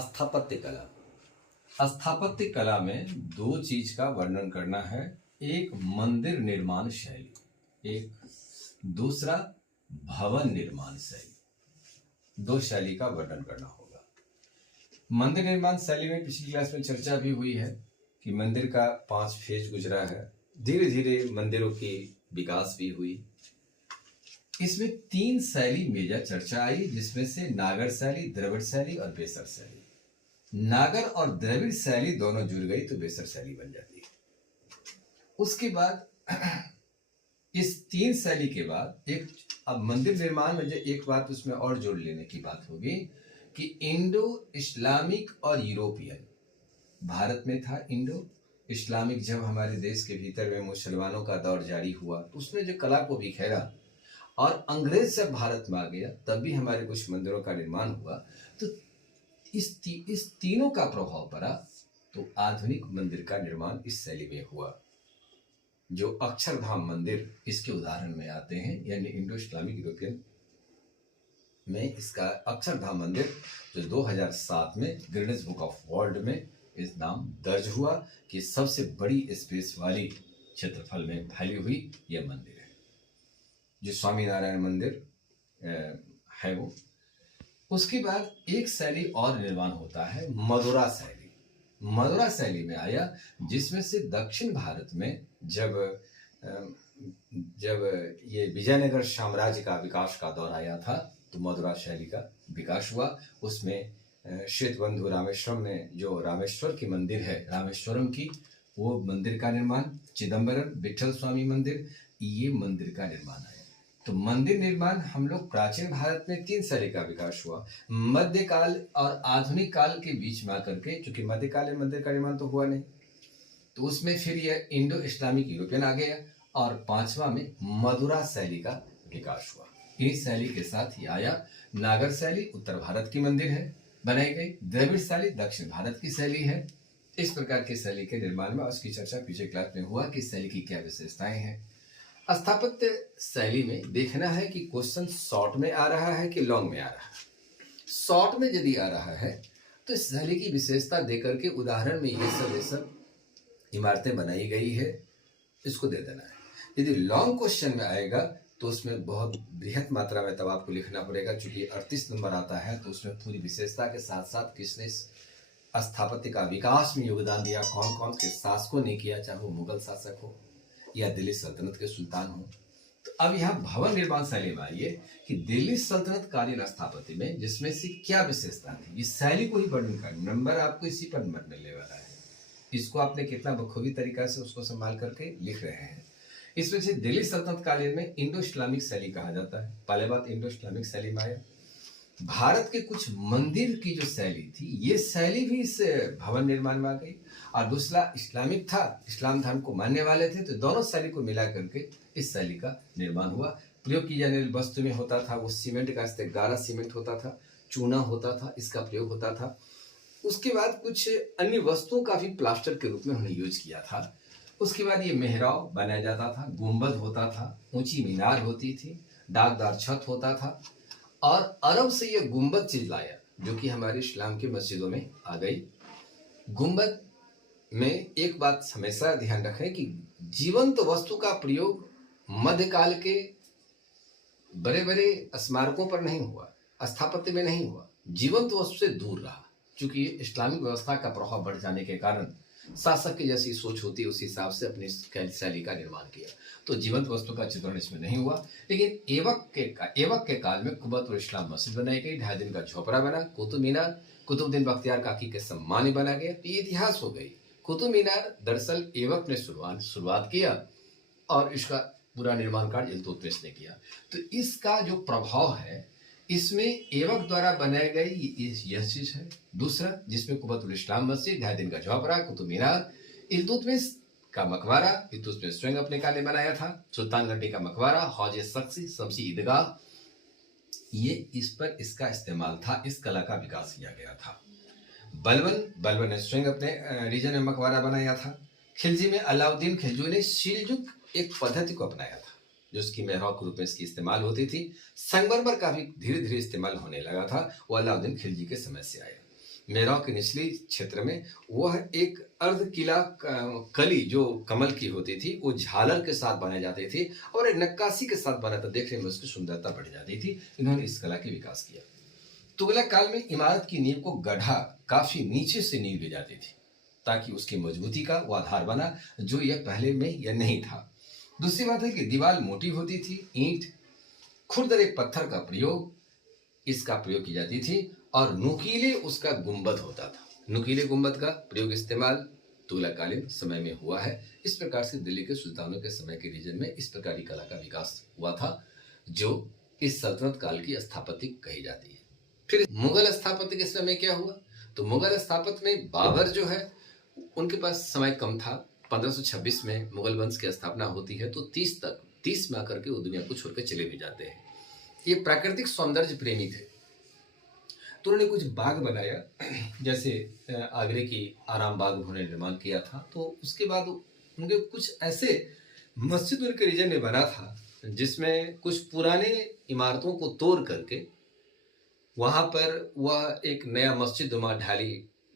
स्थापत्य कला। स्थापत्य कला में दो चीज का वर्णन करना है, एक मंदिर निर्माण शैली, एक दूसरा भवन निर्माण शैली। दो शैली का वर्णन करना होगा। मंदिर निर्माण शैली में पिछली क्लास में चर्चा भी हुई है कि मंदिर का 5 फेज गुजरा है, धीरे धीरे मंदिरों की विकास भी हुई। इसमें 3 शैली मेजर चर्चा आई, जिसमें से नागर शैली, द्रविड़ शैली और बेसर शैली। नागर और द्रविड़ शैली दोनों जुड़ गई तो बेसर शैली बन जाती है। उसके बाद इस 3 शैली के बाद एक अब मंदिर निर्माण में जो एक बात उसमें और जोड़ लेने की बात होगी कि इंडो इस्लामिक और यूरोपियन। भारत में था इंडो इस्लामिक, जब हमारे देश के भीतर में मुसलमानों का दौर जारी हुआ तो उसने जो कला को बिखेरा और अंग्रेज जब भारत में आ गया तब भी हमारे कुछ मंदिरों का निर्माण हुआ। तो इस तीनों का प्रभाव पड़ा तो आधुनिक मंदिर का निर्माण इस शैली में हुआ। जो अक्षरधाम मंदिर इसके उदाहरण में आते हैं, यानी इंडो इस्लामिक यूरोपियन में इसका अक्षरधाम मंदिर जो 2007 में गिनीज बुक ऑफ वर्ल्ड में इस नाम दर्ज हुआ कि सबसे बड़ी स्पेस वाली क्षेत्रफल में फैली हुई यह मंदिर है, जो स्वामी नारायण मंदिर है वो। उसके बाद एक शैली और निर्माण होता है, मदुरा शैली। मदुरा शैली में आया, जिसमें से दक्षिण भारत में जब ये विजयनगर साम्राज्य का विकास का दौर आया था तो मदुरा शैली का विकास हुआ। उसमें श्वेतबंधु रामेश्वरम में जो रामेश्वर की मंदिर है, रामेश्वरम की, वो मंदिर का निर्माण, चिदम्बरम विठल स्वामी मंदिर, ये मंदिर का निर्माण है। तो मंदिर निर्माण हम लोग प्राचीन भारत में 3 शैली का विकास हुआ, मध्यकाल और आधुनिक काल के बीच में आकर के, चूंकि मध्यकाल में मंदिर का निर्माण तो हुआ नहीं, तो उसमें फिर यह इंडो इस्लामिक यूरोपियन आ गया और 5वां में मदुरा शैली का विकास हुआ। इस शैली के साथ ही आया नागर शैली, उत्तर भारत की मंदिर है बनाई गई। द्रविड़ शैली दक्षिण भारत की शैली है। इस प्रकार की शैली के निर्माण में उसकी चर्चा पीछे क्लास में हुआ कि शैली की क्या विशेषताएं हैं। स्थापत्य शैली में देखना है कि क्वेश्चन शॉर्ट में आ रहा है कि लॉन्ग में आ रहा है। शॉर्ट में यदि आ रहा है तो इस शैली की विशेषता देकर के उदाहरण में ये सब इमारतें बनाई गई है, इसको दे देना है। यदि लॉन्ग क्वेश्चन में आएगा तो उसमें बहुत बृहत मात्रा में तब आपको लिखना पड़ेगा, क्योंकि 38 नंबर आता है तो उसमें पूरी विशेषता के साथ साथ किसने स्थापत्य का विकास में योगदान दिया, कौन कौन के शासकों ने किया, चाहे वो मुगल शासक हो या दिल्ली सल्तनत के सुल्तान हो। तो अब यहाँ भवन निर्माण शैली में आइए कि दिल्ली सल्तनत कालीन स्थापत्य में जिसमें से क्या विशेषता थी, इस शैली को ही वर्णन कर, नंबर आपको इसी पर नंबर मिलने वाला है। इसको आपने कितना बखूबी तरीका से उसको संभाल करके लिख रहे हैं। इसमें से दिल्ली सल्तनत कालीन में इंडो इस्लामिक शैली कहा जाता है। पहले बात इंडो इस्लामिक शैली में आया, भारत के कुछ मंदिर की जो शैली थी ये शैली भी इस भवन निर्माण में आ गई, और दूसरा इस्लामिक था, इस्लाम धर्म को मानने वाले थे, तो दोनों शैली को मिला करके इस शैली का निर्माण हुआ। प्रयोग की जाने वाली वस्तु में होता था वो सीमेंट का, गारा सीमेंट होता था, चूना होता था, इसका प्रयोग होता था। उसके बाद कुछ अन्य वस्तुओं का भी प्लास्टर के रूप में उन्होंने यूज किया था। उसके बाद ये मेहराब बनाया जाता था, गुंबद होता था, ऊंची मीनार होती थी, दागदार छत होता था, और अरब से ये गुंबद चीज लाया जो कि हमारे इस्लाम की मस्जिदों में आ गई। गुंबद में एक बात हमेशा ध्यान रखें कि जीवंत वस्तु का प्रयोग मध्यकाल के बड़े बड़े स्मारकों पर नहीं हुआ, स्थापत्य में नहीं हुआ, जीवंत वस्तु से दूर रहा, क्योंकि इस्लामिक व्यवस्था का प्रभाव बढ़ जाने के कारण शासक की जैसी सोच होती है उस हिसाब से अपनी शैली का निर्माण किया। तो जीवंत वस्तु का चित्रण इसमें नहीं हुआ। लेकिन एवक के काल में कुबतुल इस्लाम मस्जिद बनाई गई, 2.5 दिन का झोपड़ा बना, कुतुब मीनार कुतुबुद्दीन बख्तियार काकी के सम्मान में बना गया। ये इतिहास हो गई। कुतुब मीनार दरअसल एवक ने शुरुआत किया और इसका पूरा निर्माण कार्य इल्तुतमिश ने किया। तो इसका जो प्रभाव है इसमें एवक द्वारा बनाए गए यह चीज है। दूसरा जिसमें कुबतुल इस्लाम मस्जिद, 2.5 दिन का झोपड़ा, कुतुब मीनार, इल्तुतमिश का मकबरा, इल्तुतमिश स्वयं अपने काले बनाया था, सुल्तान घंटी का मकबरा, हौज सख्सी, शमसी ईदगाह, ये इस पर इसका इस्तेमाल था, इस कला का विकास किया गया था। बलबन ने स्वयं अपने रीजन में मकबरा बनाया था। खिलजी में अलाउद्दीन खिलजी ने सिलजुक एक पद्धति को अपनाया था जो उसकी मेहराब के रूप में इसकी इस्तेमाल होती थी। संगमरमर का भी धीरे धीरे इस्तेमाल होने लगा था, वो अलाउद्दीन खिलजी के समय से आया। मेहराव के निचली क्षेत्र में वह एक अर्ध किला कली जो कमल की होती थी वो झालर के साथ बनाए जाते थे और एक नक्काशी के साथ बना था, देखने में उसकी सुंदरता बढ़ जाती थी। इन्होंने इस कला के विकास किया। तुगलक काल में इमारत की नींव को गढ़ा काफी नीचे से नींव दी जाती थी ताकि उसकी मजबूती का वो आधार बना, जो यह पहले में यह नहीं था। दूसरी बात है कि दीवार मोटी होती थी, ईंट खुरदरे पत्थर का प्रयोग इसका प्रयोग की जाती थी और नुकीले उसका गुंबद होता था। नुकीले गुंबद का प्रयोग इस्तेमाल तुगलकालीन समय में हुआ है। इस प्रकार से दिल्ली के सुल्तानों के समय के रीजन में इस प्रकार की कला का विकास हुआ था, जो इस सल्तनत काल की स्थापत्य कही जाती है। फिर मुगल स्थापत्य के समय में क्या हुआ, तो मुगल स्थापत्य में बाबर जो है उनके पास समय कम था। 1526 में मुगल वंश की स्थापना होती है, तो 30 में आकर के वो दुनिया को छोड़कर चले भी जाते हैं। ये प्राकृतिक सौंदर्य प्रेमी थे, तो उन्होंने कुछ बाग बनाया, जैसे आगरे की आराम बाग उन्होंने निर्माण किया था। तो उसके बाद उनके कुछ ऐसे मस्जिद उनके रीजन में बना था जिसमें कुछ पुराने इमारतों को तोड़ करके वहां पर वह एक नया मस्जिद नुमा ढाली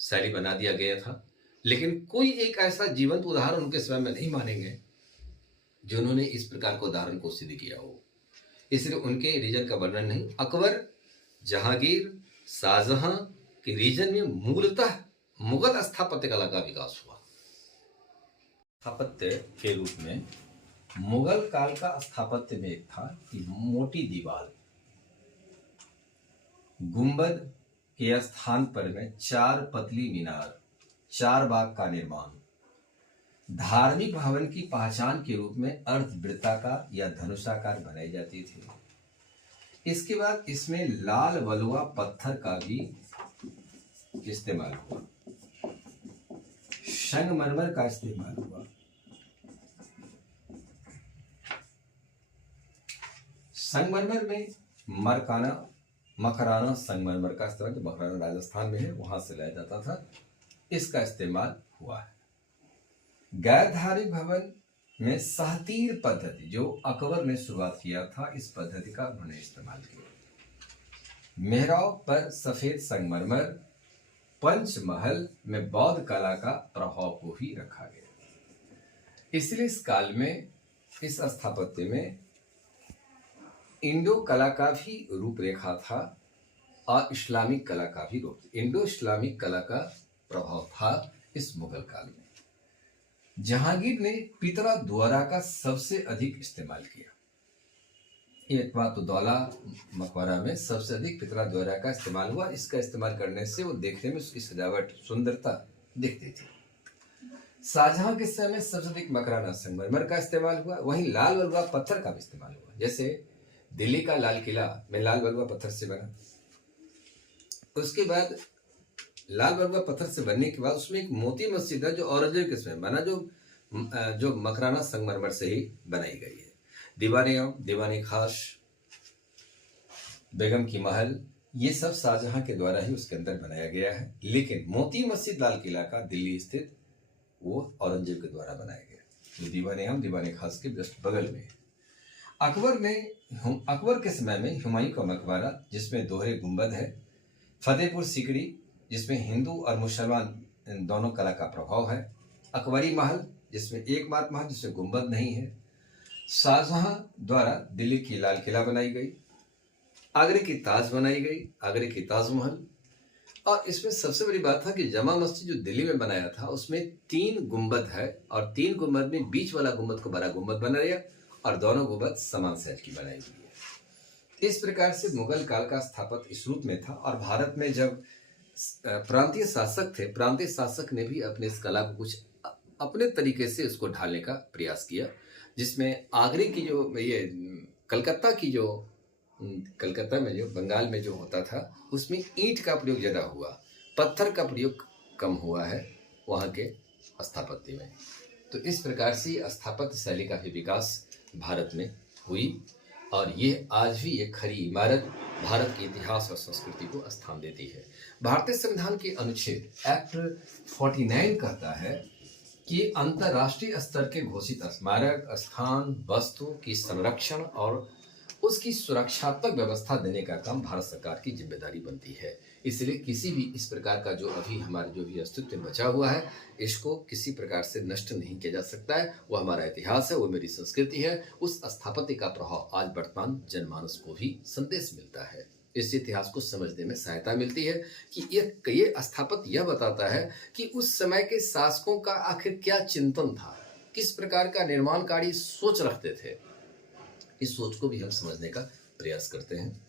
शैली बना दिया गया था। लेकिन कोई एक ऐसा जीवंत उदाहरण उनके समय में नहीं मानेंगे जिन्होंने इस प्रकार को उदाहरण को सिद्ध किया हो, इसलिए उनके रीजन का वर्णन नहीं। अकबर, जहांगीर, शाहजहां के रीजन में मूलतः मुगल स्थापत्य कला का विकास हुआ। स्थापत्य के रूप में मुगल काल का स्थापत्य में एक था कि मोटी दीवार, गुंबद के स्थान पर में 4 पतली मीनार, 4 बाग का निर्माण, धार्मिक भवन की पहचान के रूप में अर्धवृत्ताकार या धनुषाकार बनाई जाती थी। इसके बाद इसमें लाल वलुआ पत्थर का भी इस्तेमाल हुआ, संगमरमर का इस्तेमाल हुआ। संगमरमर में मकराना संगमरमर का इस्तेमाल, जो मकराना राजस्थान में है वहां से लाया जाता था, इसका इस्तेमाल हुआ है। गैर धार्मिक भवन में सहतीर पद्धति जो अकबर ने शुरुआत किया था, इस पद्धति का उन्होंने इस्तेमाल किया। मेहराब पर सफेद संगमरमर, पंचमहल में बौद्ध कला का प्रभाव को ही रखा गया। इसलिए इस काल में इस स्थापत्य में इंडो कला का भी रूपरेखा था और इस्लामिक कला का भी रूप, इंडो इस्लामिक कला का प्रभाव था इस मुगल काल में। जहांगीर ने पितरा द्वारा का सबसे अधिक इस्तेमाल किया। एक बात तो दौला मकबरा में सबसे अधिक पितरा द्वारा का इस्तेमाल हुआ। इसका इस्तेमाल करने से वो देखने में उसकी सजावट, सुंदरता दिखती थी। शाहजहां के समय में सबसे अधिक मकराना संगमरमर का इस्तेमाल हुआ। वहीं लाल वलुआ पत्थर का भी इस्तेमाल हुआ, जैसे दिल्ली का लाल किला में लाल वलुआ पत्थर से बना। उसके बाद लाल वलुआ पत्थर से बनने के बाद उसमें एक मोती मस्जिद है जो औरंगजेब के समय बना, जो मकराना संगमरमर से ही बनाई गई है। दीवाने खास, बेगम की महल, ये सब शाहजहां के द्वारा ही उसके अंदर बनाया गया है। लेकिन मोती मस्जिद लाल किला का दिल्ली स्थित वो औरंगजेब के द्वारा बनाया गया, जो दीवाने खास के जस्ट बगल में। अकबर के समय में हुमायूं का मकबरा जिसमें दोहरे गुंबद है, फतेहपुर सीकरी जिसमें हिंदू और मुसलमान दोनों कला का प्रभाव है, अकबरी महल जिसमें एकमात्र महल जिसमें गुंबद नहीं है, शाहजहां द्वारा दिल्ली की लाल किला बनाई गई, आगरे की ताज बनाई गई, आगरे की ताजमहल। और इसमें सबसे बड़ी बात था कि जमा मस्जिद जो दिल्ली में बनाया था उसमें 3 गुंबद है और 3 गुंबद में बीच वाला गुंबद को बड़ा गुंबद बनाया और दोनों गुंबद समान साइज की बनाई गई है। इस प्रकार से मुगल काल का स्थापत्य इस रूप में था। और भारत में जब प्रांतीय शासक थे, प्रांतीय शासक ने भी अपने इस कला को कुछ अपने तरीके से उसको ढालने का प्रयास किया, जिसमें आगरे की जो ये कलकत्ता में जो बंगाल में जो होता था उसमें ईंट का प्रयोग ज़्यादा हुआ, पत्थर का प्रयोग कम हुआ है वहाँ के स्थापत्य में। तो इस प्रकार से स्थापत्य शैली का भी विकास भारत में हुई और ये आज भी एक खरी इमारत भारत के इतिहास और संस्कृति को स्थान देती है। भारतीय संविधान के अनुच्छेद एक्ट 49 कहता है कि अंतर्राष्ट्रीय स्तर के घोषित स्मारक, स्थान, वस्तु की संरक्षण और उसकी सुरक्षात्मक व्यवस्था देने का काम भारत सरकार की जिम्मेदारी बनती है। इसलिए किसी भी इस प्रकार का जो अभी हमारे जो भी अस्तित्व में बचा हुआ है, इसको किसी प्रकार से नष्ट नहीं किया जा सकता है। वो हमारा इतिहास है, वो मेरी संस्कृति है। उस स्थापत्य का प्रभाव आज वर्तमान जनमानस को भी संदेश मिलता है। इस इतिहास को समझने में सहायता मिलती है कि ये स्थापत्य यह बताता है कि उस समय के शासकों का आखिर क्या चिंतन था, किस प्रकार का निर्माणकारी सोच रखते थे। इस सोच को भी हम समझने का प्रयास करते हैं।